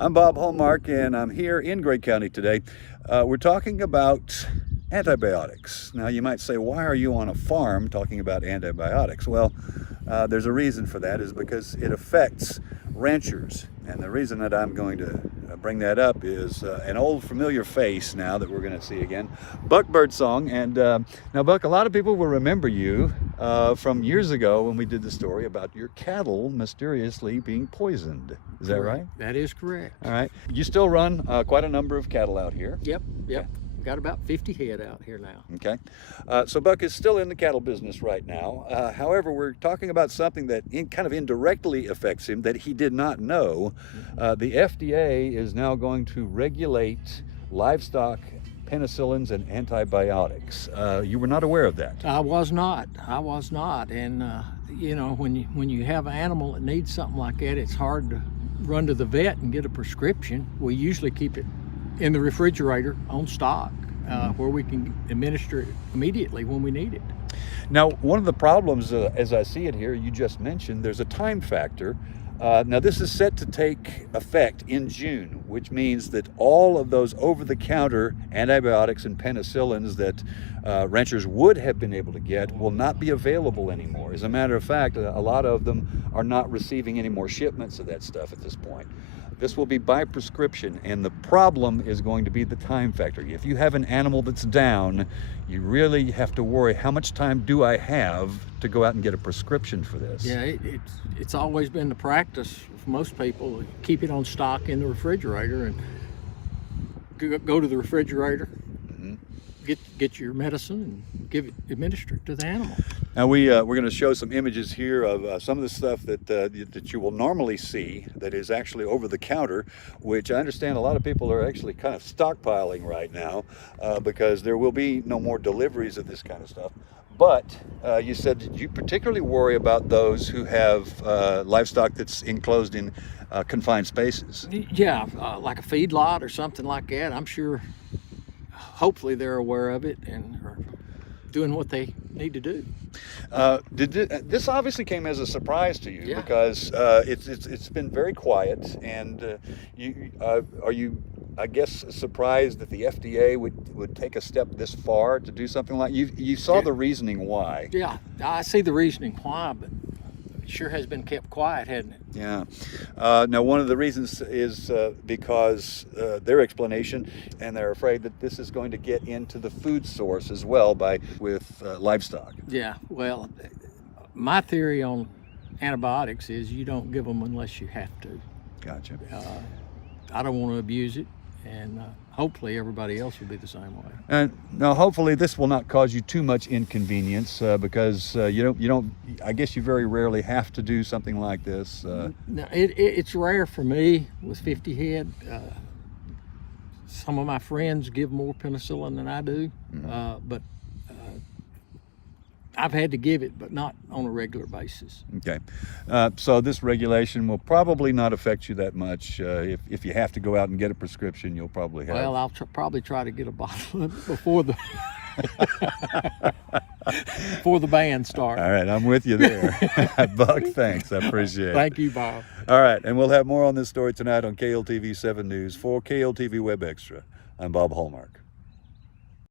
I'm Bob Hallmark, and I'm here in Gregg County today. We're talking about antibiotics. Now, you might say, why are you on a farm talking about antibiotics? Well, there's a reason for that, is because it affects ranchers. And the reason that I'm going to bring that up is an old familiar face now that we're going to see again, Buck Birdsong. And now, Buck, a lot of people will remember you from years ago when we did the story about your cattle mysteriously being poisoned. Is that right? That is correct. All right. You still run quite a number of cattle out here. Yep. Okay. Got about 50 head out here now. Okay. So Buck is still in the cattle business right now. However, we're talking about something that kind of indirectly affects him that he did not know. The FDA is now going to regulate livestock penicillins and antibiotics. You were not aware of that? I was not. And you know, when you have an animal that needs something like that, it's hard to run to the vet and get a prescription. We usually keep it in the refrigerator on stock, where we can administer it immediately when we need it. Now, one of the problems, as I see it here, you just mentioned, there's a time factor. Now, this is set to take effect in June, which means that all of those over-the-counter antibiotics and penicillins that ranchers would have been able to get will not be available anymore. As a matter of fact, a lot of them are not receiving any more shipments of that stuff at this point. This will be by prescription, and the problem is going to be the time factor. If you have an animal that's down, you really have to worry, how much time do I have to go out and get a prescription for this? Yeah, it's always been the practice for most people to keep it on stock in the refrigerator and go to the refrigerator, get your medicine and administer it to the animal. Now we're going to show some images here of some of the stuff that you will normally see that is actually over the counter, which I understand a lot of people are actually kind of stockpiling right now because there will be no more deliveries of this kind of stuff. But you said that you particularly worry about those who have livestock that's enclosed in confined spaces. Yeah, like a feedlot or something like that. I'm sure, hopefully they're aware of it and are doing what they need to do. This obviously came as a surprise to you, yeah, because it's been very quiet, and are you, I guess, surprised that the FDA would take a step this far to do something like you saw the reasoning why? Yeah, I see the reasoning why, but it sure has been kept quiet, hasn't it? Yeah. Now, one of the reasons is because their explanation, and they're afraid that this is going to get into the food source as well with livestock. Yeah, well, my theory on antibiotics is you don't give them unless you have to. Gotcha. I don't want to abuse it, and hopefully everybody else will be the same way. And now, hopefully, this will not cause you too much inconvenience because you don't. I guess you very rarely have to do something like this. No, it's rare for me with 50 head. Some of my friends give more penicillin than I do, but I've had to give it, but not on a regular basis. Okay, so this regulation will probably not affect you that much. If you have to go out and get a prescription, you'll probably have. Well, I'll probably try to get a bottle of it before the before the band starts. All right, I'm with you there. Buck, thanks. I appreciate it. Thank you, Bob. All right, and we'll have more on this story tonight on KLTV 7 News. For KLTV WebXtra, I'm Bob Hallmark.